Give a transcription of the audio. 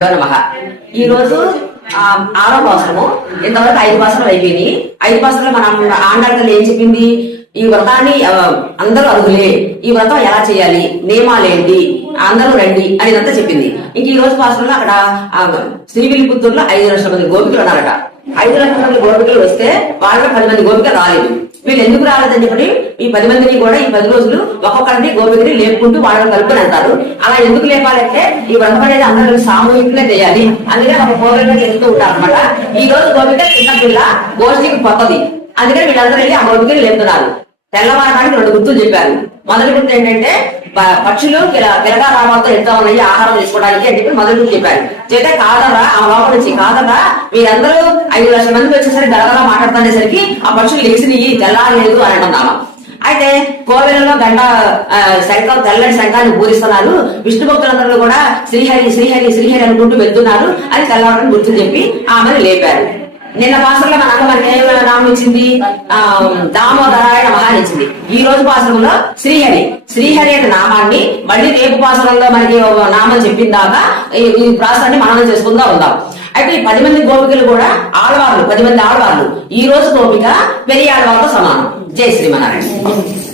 నమః. ఈ రోజు 6వ పాసరము. ఇంతవరకు 5 పాసరాలు అయిపోయినాయి. 5 పాసరాలు మన ఆండాళ్ళ ఏం చెప్పింది? ఈ వ్రతాన్ని అందరూ అర్హులే, ఈ వ్రతం ఎలా చేయాలి, నియమాలేంటి, అందరూ రండి అని ఇదంతా చెప్పింది. ఇంక ఈ రోజు పాసరంలో అక్కడ శ్రీవిల్లిపుత్తూరులో 5 లక్షల మంది గోపికలు ఉన్నారట. 5 లక్షల మంది గోపికలు వస్తే వాళ్ళలో 10 మంది గోపికలు రాలేదు. వీళ్ళు ఎందుకు రాలేదని చెప్పి ఈ 10 మందిని కూడా ఈ 10 రోజులు ఒక్కొక్కరిని గోపికని లేపుకుంటూ వాళ్ళని కలుపుకొని వెళ్తారు. అలా ఎందుకు లేపాలంటే ఈ వ్రతం అనేది అందరూ సామూహికంగా చేయాలి, అందుకే ఒక ప్రోగ్రామ్ చేస్తూ ఉంటారు అనమాట. ఈ రోజు గోపిక చిన్న పిల్ల గోష్ఠికి కొత్తది, అందుకని వీళ్ళందరూ వెళ్ళి ఆ గోపికని లేపుతున్నారు. తెల్లవారడానికి 2 గుర్తులు చెప్పారు. మొదటి గుర్తు ఏంటంటే పక్షులు కిలగా రామాలతో ఎంత ఉన్నాయి ఆహారం తీసుకోవడానికి అని చెప్పి మొదటి గుర్తు చెప్పారు. చేతే కాదరా ఆ లోపల నుంచి కాదరా మీరందరూ 5 లక్షల మంది వచ్చేసరికి గలగలా మాట్లాడుతునేసరికి ఆ పక్షులు లెగిసినవి తెల్లారలేదు అని అంటున్నాను. అయితే కోవెలలో గంట శంఖం తెల్లటి శంఖాన్ని పూరిస్తున్నారు. విష్ణు భక్తులందరూ కూడా శ్రీహరి శ్రీహరి శ్రీహరి అనుకుంటూ వెళ్తున్నారు అని తెల్లవారని గుర్తు చెప్పి ఆమెను లేపారు. నిన్న పాసరంలో మన అక్క మనకి ఏమైనా నామం ఇచ్చింది? దామోదరాయ నమః ఇచ్చింది. ఈ రోజు పాసరంలో శ్రీహరి శ్రీహరి అనే నామాన్ని మళ్ళీ రేపు పాసరంలో మనకి నామం చెప్పిందాకా ఈ ప్రాసరాన్ని మననం చేసుకుందా ఉందాం. అయితే ఈ 10 మంది గోపికలు కూడా ఆడవాళ్ళు, 10 మంది ఆడవాళ్ళు. ఈ రోజు గోపిక పెరియ ఆడవాళ్ళతో సమానం. జై శ్రీమన్నారాయణ.